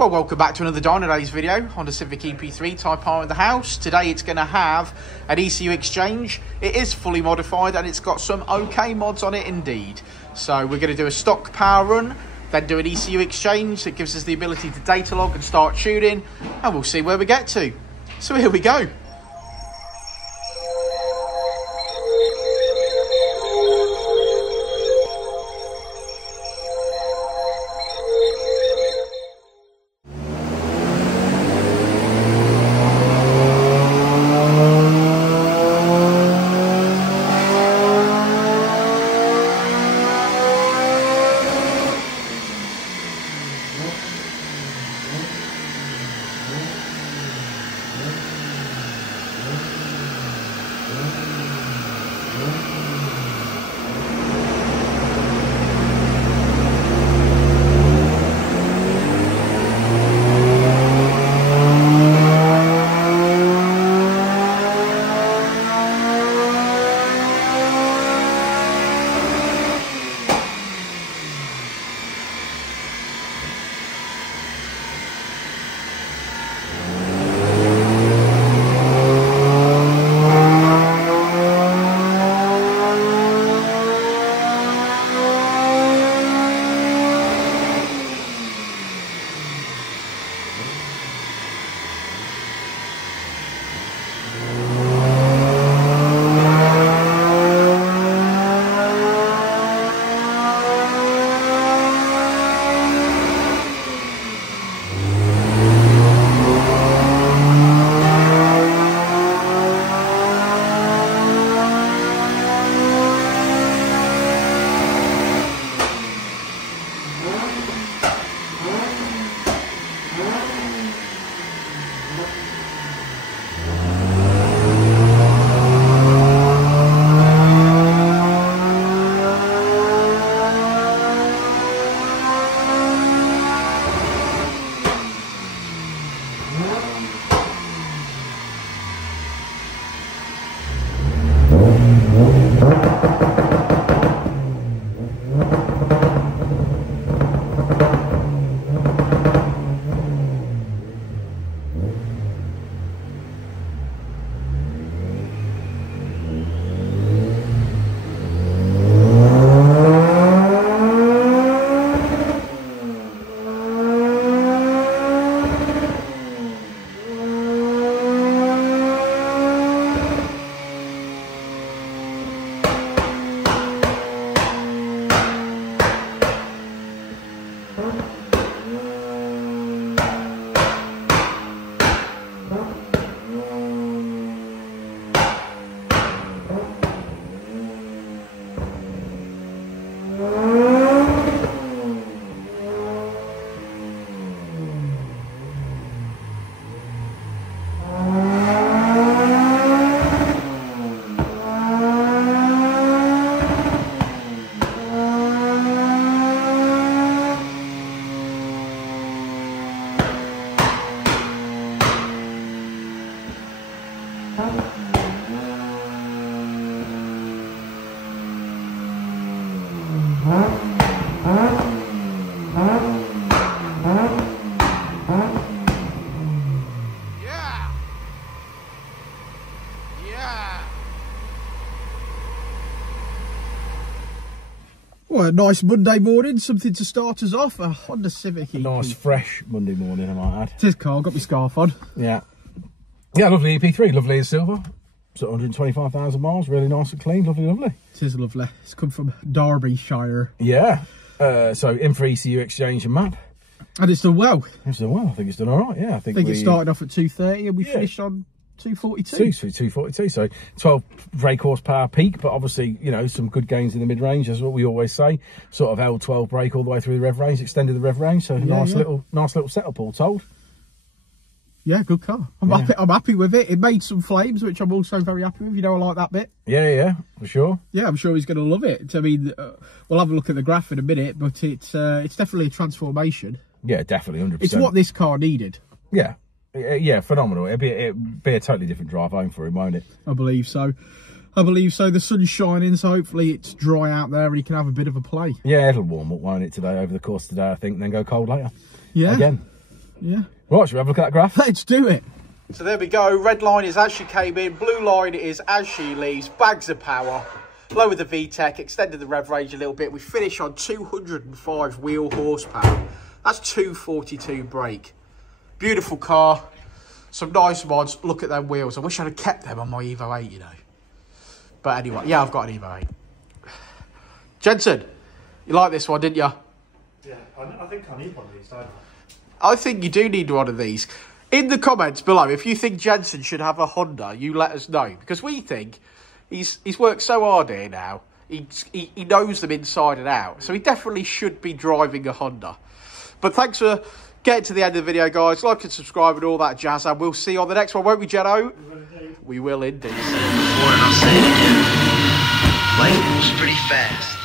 Well, welcome back to another Dynodaze video on the Civic Ep3 TypeR in the house. Today it's going to have an ECU exchange. It is fully modified and it's got some okay mods on it indeed. So we're going to do a stock power run, then do an ECU exchange that gives us the ability to data log and start tuning, and we'll see where we get to. So here we go. Well, a nice Monday morning, something to start us off. A Honda Civic. A nice fresh Monday morning, I might add. It is, Carl. Got my scarf on. Yeah. Yeah, lovely EP3, lovely as silver. So 125,000 miles, really nice and clean, lovely, lovely. It is lovely. It's come from Derbyshire. Yeah. So in for ECU exchange and map. And it's done well. It's done well. I think it's done all right. Yeah, I think it started off at 230 and we finished on 242. 242. So 12 brake horsepower peak, but obviously, you know, some good gains in the mid range. That's what we always say. Sort of held 12 brake all the way through the rev range, extended the rev range. So nice little setup, all told. Yeah, good car. I'm happy with it. It made some flames, which I'm also very happy with. You know, I like that bit. Yeah, for sure. Yeah, I'm sure he's going to love it. I mean, we'll have a look at the graph in a minute, but it's definitely a transformation. Yeah, definitely, 100%. It's what this car needed. Yeah, phenomenal. It'd be a totally different drive home for him, won't it? I believe so. The sun's shining, so hopefully it's dry out there and he can have a bit of a play. Yeah, it'll warm up, won't it, today, over the course of the day, I think, and then go cold later. Yeah. Again. Yeah. Right, should we have a look at that graph? Let's do it. So there we go. Red line is as she came in. Blue line is as she leaves. Bags of power. Lower the VTEC. Extended the rev range a little bit. We finish on 205 wheel horsepower. That's 242 brake. Beautiful car. Some nice mods. Look at them wheels. I wish I'd have kept them on my Evo 8, you know. But anyway, yeah, I've got an Evo 8. Jensen, you like this one, didn't you? Yeah, I think I need one of these, don't I think you do need one of these. In the comments below, if you think Jensen should have a Honda, you let us know. Because we think he's worked so hard here now. He knows them inside and out. So he definitely should be driving a Honda. But thanks for getting to the end of the video, guys. Like and subscribe and all that jazz. And we'll see you on the next one, won't we, Jeno? We will indeed. Before, and I'll say it again. Life moves pretty fast.